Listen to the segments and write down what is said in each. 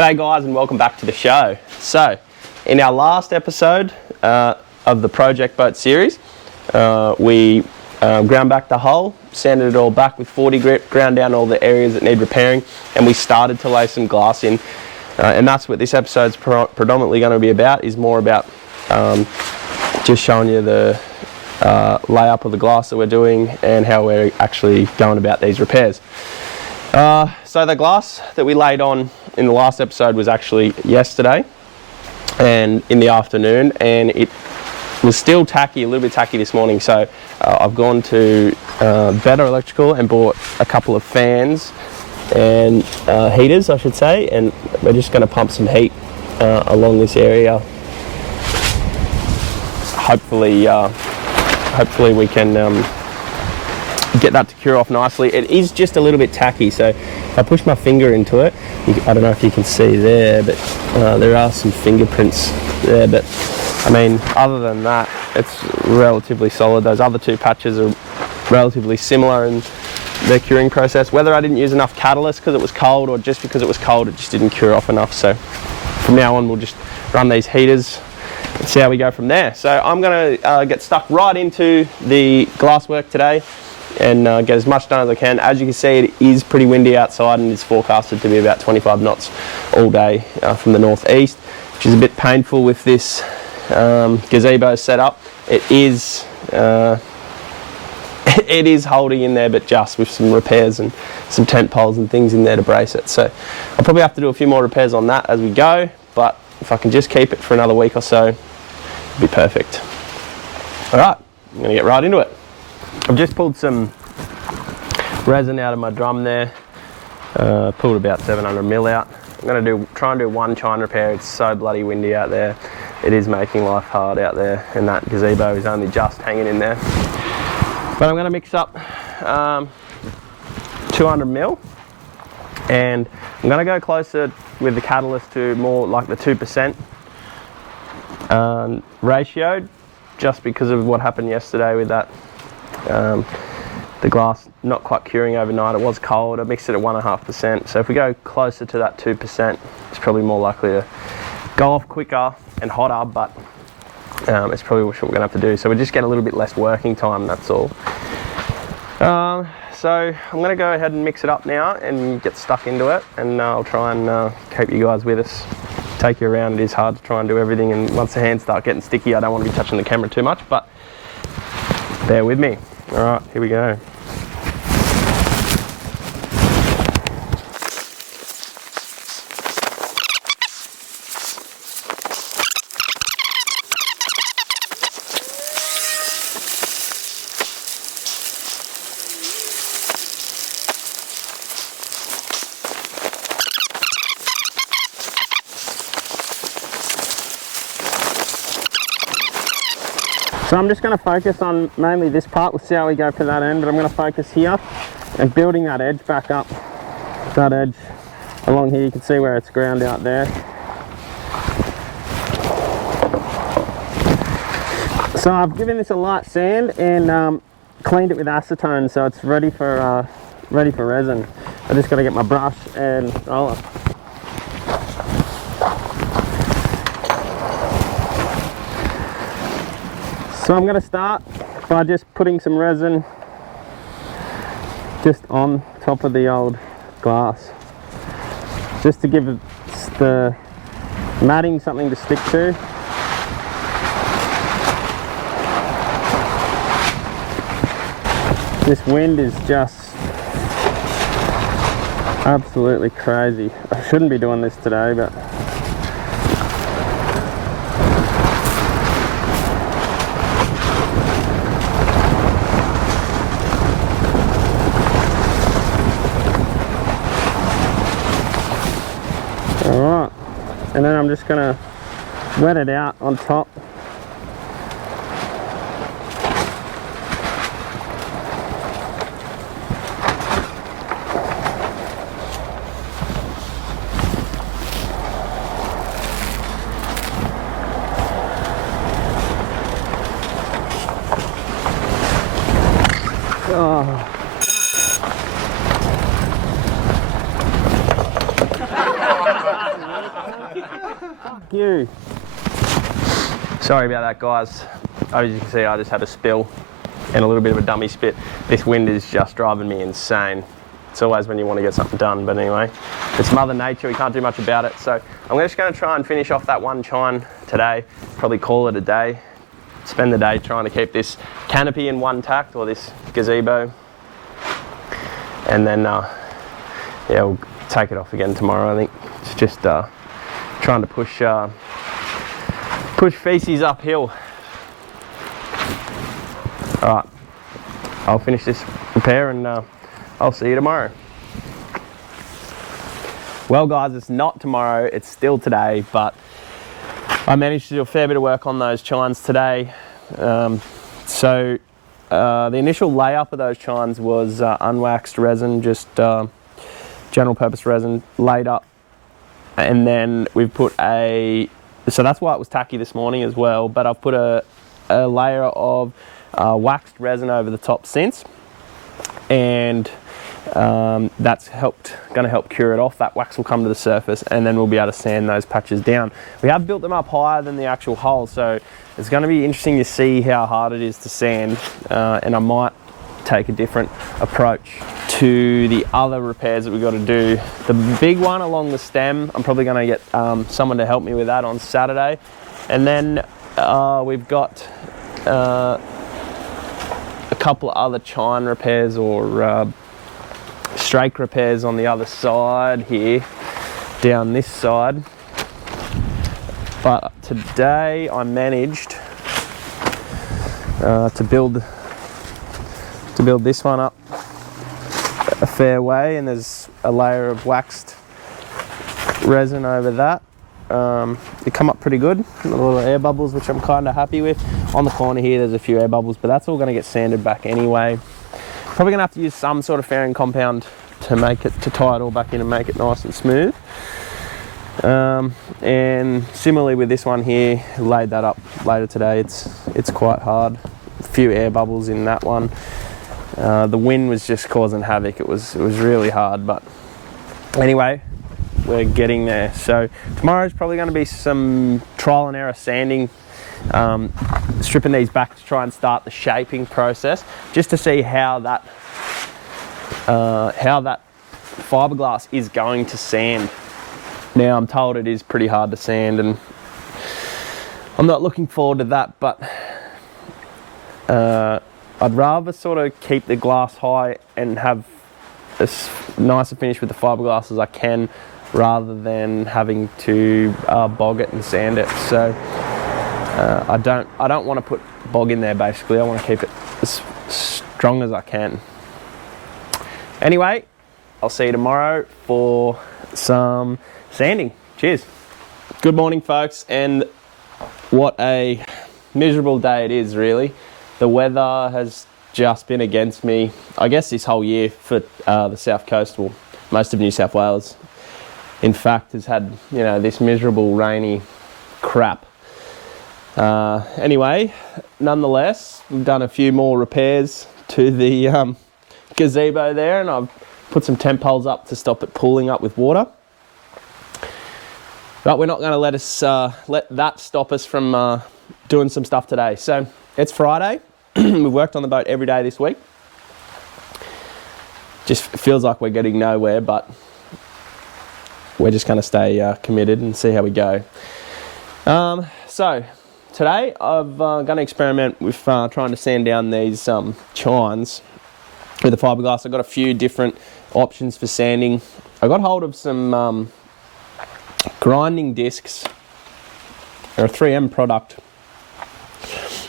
G'day guys and welcome back to the show. So, in our last episode of the Project Boat series, we ground back the hull, sanded it all back with 40 grit, ground down all the areas that need repairing, and we started to lay some glass in. And that's what this episode's predominantly going to be about, is more about just showing you the layup of the glass that we're doing and how we're actually going about these repairs. So the glass that we laid on in the last episode was actually yesterday and in the afternoon, and it was still tacky, a little bit tacky this morning. So I've gone to Better Electrical and bought a couple of fans and heaters, I should say, and we're just going to pump some heat along this area. Hopefully we can get that to cure off nicely. It is just a little bit tacky, so if I push my finger into it, I don't know if you can see there, but there are some fingerprints there, but I mean, other than that, it's relatively solid. Those other two patches are relatively similar in their curing process. Whether I didn't use enough catalyst because it was cold or just because it was cold, it just didn't cure off enough. So from now on, we'll just run these heaters and see how we go from there. So I'm going to get stuck right into the glass work today and get as much done as I can. As you can see, it is pretty windy outside and it's forecasted to be about 25 knots all day from the northeast, which is a bit painful with this gazebo setup. It is holding in there, but just with some repairs and some tent poles and things in there to brace it. So I'll probably have to do a few more repairs on that as we go, but if I can just keep it for another week or so, it'll be perfect. All right, I'm going to get right into it. I've just pulled some resin out of my drum there, pulled about 700 mil out. I'm going to try and do one Chine repair. It's so bloody windy out there. It is making life hard out there, and that gazebo is only just hanging in there. But I'm going to mix up 200 mil, and I'm going to go closer with the catalyst to more like the 2% ratio, just because of what happened yesterday with that. The glass not quite curing overnight. It was cold. I mixed it at 1.5%. So if we go closer to that 2%, it's probably more likely to go off quicker and hotter, but it's probably what we're going to have to do. So we just get a little bit less working time, that's all. So I'm going to go ahead and mix it up now and get stuck into it, and I'll try and keep you guys with us, take you around. It is hard to try and do everything, and once the hands start getting sticky, I don't want to be touching the camera too much, but bear with me. All right, here we go. So I'm just going to focus on mainly this part. We'll see how we go for that end, but I'm going to focus here and building that edge back up. That edge along here, you can see where it's ground out there. So I've given this a light sand and cleaned it with acetone, so it's ready for resin. I just got to get my brush and roller. So I'm going to start by just putting some resin just on top of the old glass, just to give the matting something to stick to. This wind is just absolutely crazy. I shouldn't be doing this today, but alright, and then I'm just going to wet it out on top. Oh. Fuck you. Sorry about that, guys. As you can see, I just had a spill and a little bit of a dummy spit. This wind is just driving me insane. It's always when you want to get something done, but anyway, it's Mother Nature, we can't do much about it. So I'm just going to try and finish off that one chine today, probably call it a day. Spend the day trying to keep this canopy in one tact, or this gazebo. And then, yeah, we'll take it off again tomorrow. I think it's just trying to push feces uphill. All right, I'll finish this repair and I'll see you tomorrow. Well, guys, it's not tomorrow, it's still today, but I managed to do a fair bit of work on those chines today. The initial layup of those chines was unwaxed resin, just general purpose resin laid up. And then we've put so that's why it was tacky this morning as well, but I've put a layer of waxed resin over the top since. And that's going to help cure it off. That wax will come to the surface and then we'll be able to sand those patches down. We have built them up higher than the actual hole, so it's going to be interesting to see how hard it is to sand, and I might take a different approach to the other repairs that we've got to do. The big one along the stem, I'm probably going to get someone to help me with that on Saturday. And then we've got a couple of other chine repairs or strake repairs on the other side here, down this side. But today I managed to build this one up a fair way, and there's a layer of waxed resin over that. It come up pretty good, a little air bubbles, which I'm kind of happy with. On the corner here there's a few air bubbles, but that's all going to get sanded back anyway. Probably going to have to use some sort of fairing compound to tie it all back in and make it nice and smooth. And similarly with this one here, laid that up later today. It's quite hard. A few air bubbles in that one. The wind was just causing havoc. It was really hard, but anyway, we're getting there. So tomorrow's probably going to be some trial and error sanding, stripping these back to try and start the shaping process, just to see how that fiberglass is going to sand. Now I'm told it is pretty hard to sand, and I'm not looking forward to that, but I'd rather sort of keep the glass high and have as nice a finish with the fiberglass as I can, rather than having to bog it and sand it. So I don't want to put bog in there. Basically, I want to keep it as strong as I can. Anyway, I'll see you tomorrow for some sanding. Cheers. Good morning, folks, and what a miserable day it is, really. The weather has just been against me, I guess, this whole year for the south coast, or most of New South Wales. In fact, has had, this miserable rainy crap. Anyway, nonetheless, we've done a few more repairs to the gazebo there, and I've put some tent poles up to stop it pooling up with water. But we're not going to let that stop us from doing some stuff today. So it's Friday. We've worked on the boat every day this week. Just feels like we're getting nowhere, but we're just going to stay committed and see how we go. So today I'm going to experiment with trying to sand down these chines with the fiberglass. I've got a few different options for sanding. I got hold of some grinding discs. They're a 3M product.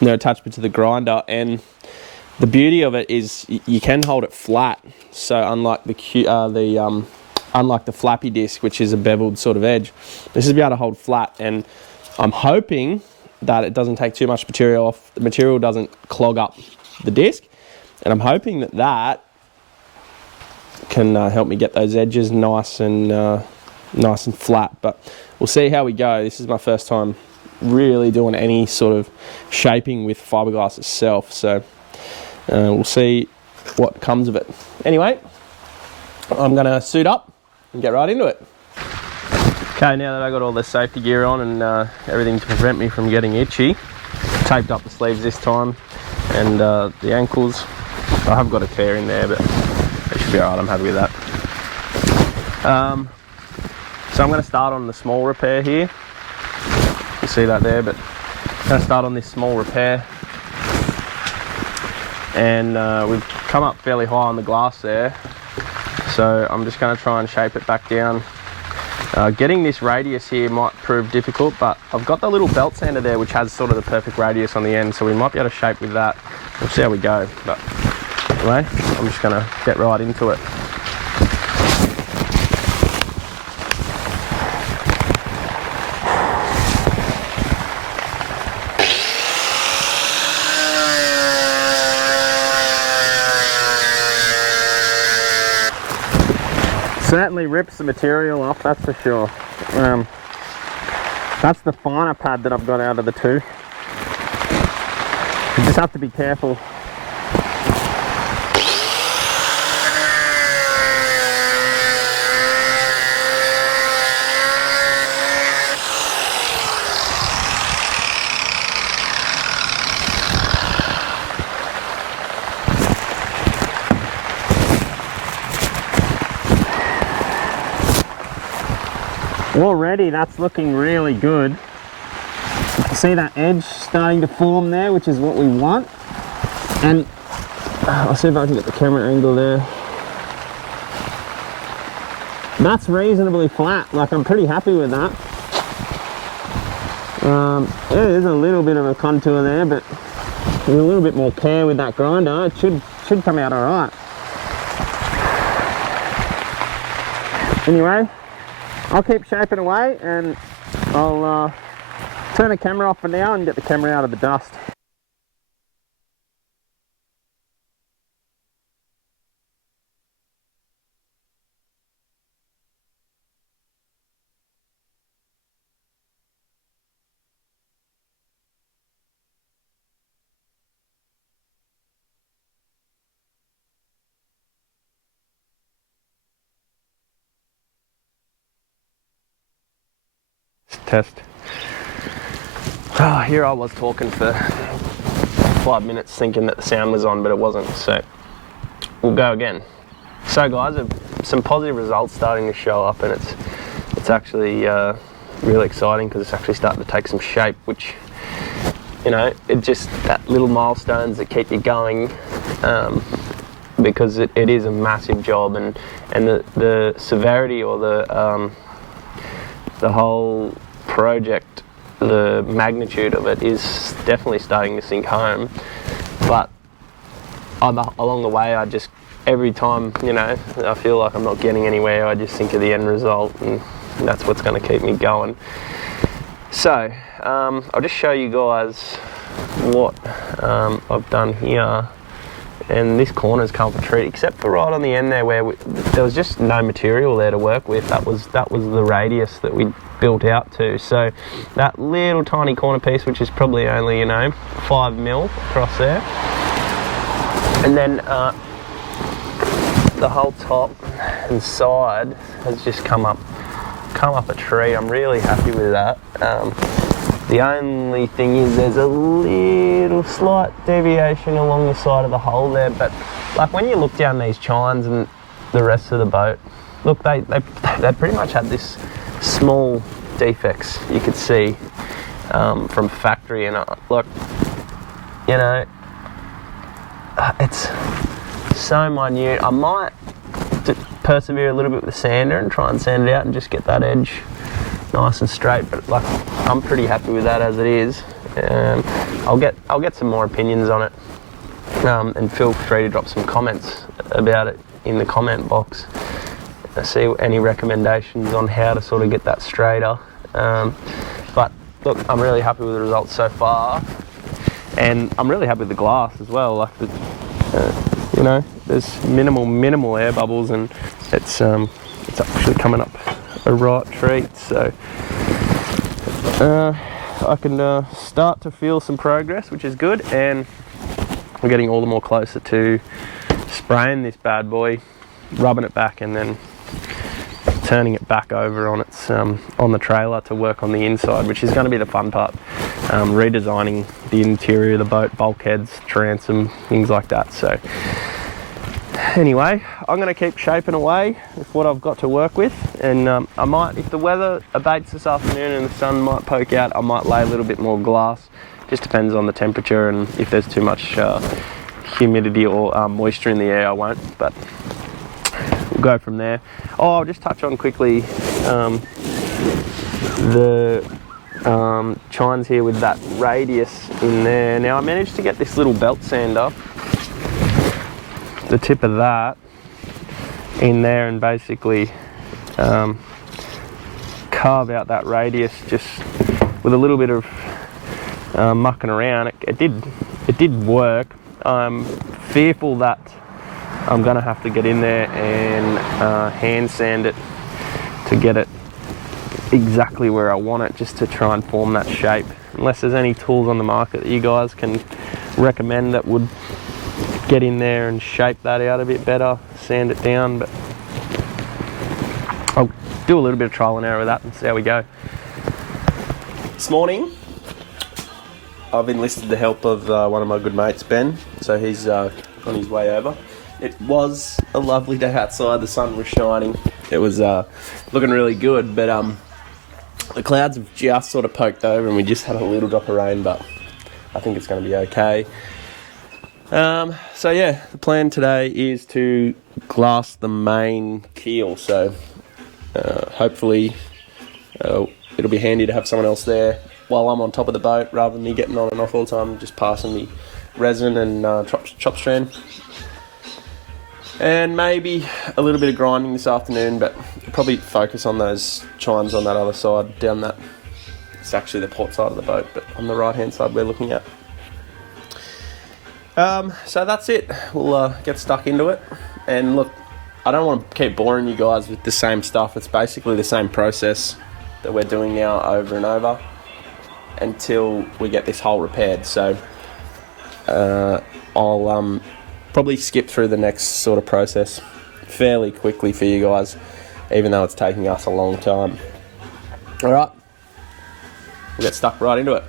They're attachment to the grinder, and the beauty of it is you can hold it flat. So unlike the flappy disc, which is a beveled sort of edge, this is be able to hold flat. And I'm hoping that it doesn't take too much material off. The material doesn't clog up the disc, and I'm hoping that can help me get those edges nice and flat. But we'll see how we go. This is my first time really doing any sort of shaping with fiberglass itself, so we'll see what comes of it. Anyway, I'm going to suit up and get right into it. Okay, now that I got all the safety gear on and everything to prevent me from getting itchy, taped up the sleeves this time, and the ankles. I have got a tear in there, but it should be alright, I'm happy with that. So I'm going to start on the small repair here. You see that there, but I'm going to start on this small repair. And we've come up fairly high on the glass there, so I'm just going to try and shape it back down. Getting this radius here might prove difficult, but I've got the little belt sander there which has sort of the perfect radius on the end, so we might be able to shape with that. We'll see how we go, but anyway, I'm just going to get right into it. Certainly rips the material off, that's for sure. That's the finer pad that I've got out of the two. You just have to be careful. Already that's looking really good. You can see that edge starting to form there, which is what we want. And I'll see if I can get the camera angle there. That's reasonably flat, like I'm pretty happy with that. Yeah, there's a little bit of a contour there, but with a little bit more care with that grinder, it should come out alright. Anyway, I'll keep shaping away and I'll turn the camera off for now and get the camera out of the dust. Test. Here I was talking for 5 minutes thinking that the sound was on, but it wasn't, so we'll go again. So guys, some positive results starting to show up, and it's actually really exciting because it's actually starting to take some shape, which, you know, it just that little milestones that keep you going, because it is a massive job, and the severity or the whole project, the magnitude of it is definitely starting to sink home. But along the way, I just, every time, you know, I feel like I'm not getting anywhere, I just think of the end result, and that's what's going to keep me going. So I'll just show you guys what I've done here. And this corner's come up a treat, except for right on the end there where there was just no material there to work with. That was the radius that we built out to. So that little tiny corner piece, which is probably only, you know, 5 mil across there, and then the whole top and side has just come up a tree. I'm really happy with that. The only thing is there's a little slight deviation along the side of the hole there, but like when you look down these chines and the rest of the boat, look, they pretty much had this small defects you could see from factory, and look, you know, it's so minute. I might persevere a little bit with the sander and try and sand it out and just get that edge nice and straight, but like I'm pretty happy with that as it is. I'll get some more opinions on it, and feel free to drop some comments about it in the comment box. See any recommendations on how to sort of get that straighter. But look, I'm really happy with the results so far, and I'm really happy with the glass as well. Like you know, there's minimal air bubbles, and it's actually coming up a right treat. So I can start to feel some progress, which is good, and we're getting all the more closer to spraying this bad boy, rubbing it back, and then turning it back over on its on the trailer to work on the inside, which is going to be the fun part. Redesigning the interior of the boat, bulkheads, transom, things like that. So anyway, I'm going to keep shaping away with what I've got to work with, and I might, if the weather abates this afternoon and the sun might poke out, I might lay a little bit more glass. Just depends on the temperature, and if there's too much humidity or moisture in the air, I won't, but we'll go from there. Oh, I'll just touch on quickly the chines here with that radius in there. Now I managed to get this little belt sander, the tip of that in there, and basically carve out that radius just with a little bit of mucking around. It did work. I'm fearful that I'm gonna have to get in there and hand sand it to get it exactly where I want it, just to try and form that shape. Unless there's any tools on the market that you guys can recommend that would get in there and shape that out a bit better, sand it down, but I'll do a little bit of trial and error with that and see how we go. This morning I've enlisted the help of one of my good mates, Ben, so he's on his way over. It was a lovely day outside, the sun was shining, it was looking really good, but the clouds have just sort of poked over and we just had a little drop of rain, but I think it's going to be okay. So yeah, the plan today is to glass the main keel, so hopefully it'll be handy to have someone else there while I'm on top of the boat, rather than me getting on and off all the time, just passing me resin and chop strand. And maybe a little bit of grinding this afternoon, but probably focus on those chines on that other side, down that, it's actually the port side of the boat, but on the right hand side we're looking at. So that's it, we'll get stuck into it. And look, I don't want to keep boring you guys with the same stuff. It's basically the same process that we're doing now over and over until we get this hole repaired. So I'll probably skip through the next sort of process fairly quickly for you guys, even though it's taking us a long time. Alright, we'll get stuck right into it.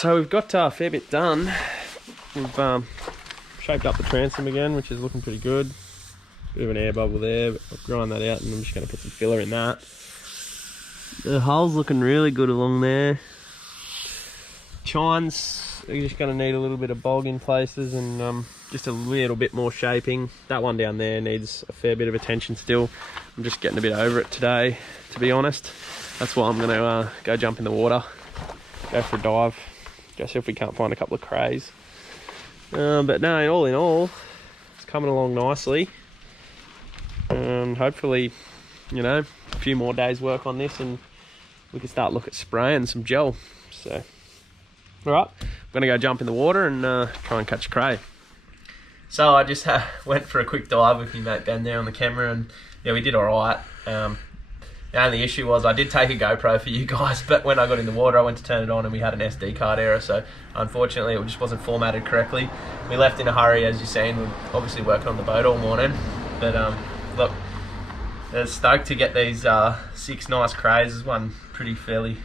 So we've got a fair bit done. We've shaped up the transom again, which is looking pretty good. Bit of an air bubble there, but I'll grind that out and I'm just going to put some filler in that. The hull's looking really good along there. Chines are just going to need a little bit of bog in places and just a little bit more shaping. That one down there needs a fair bit of attention still. I'm just getting a bit over it today, to be honest. That's why I'm going to go jump in the water, go for a dive. Go see if we can't find a couple of crays. But no, all in all, it's coming along nicely. Hopefully, you know, a few more days work on this and we can start looking at spraying some gel. So, alright, I'm going to go jump in the water and try and catch a cray. So I just went for a quick dive with my mate Ben there on the camera, and yeah, we did alright. The only issue was I did take a GoPro for you guys, but when I got in the water I went to turn it on and we had an SD card error, so unfortunately it just wasn't formatted correctly. We left in a hurry, as you've seen. We're obviously working on the boat all morning, but look, I was stoked to get these 6 nice crays. There's one pretty fairly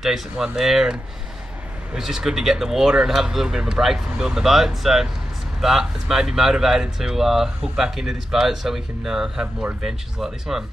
decent one there, and it was just good to get in the water and have a little bit of a break from building the boat. So but it's made me motivated to hook back into this boat so we can have more adventures like this one.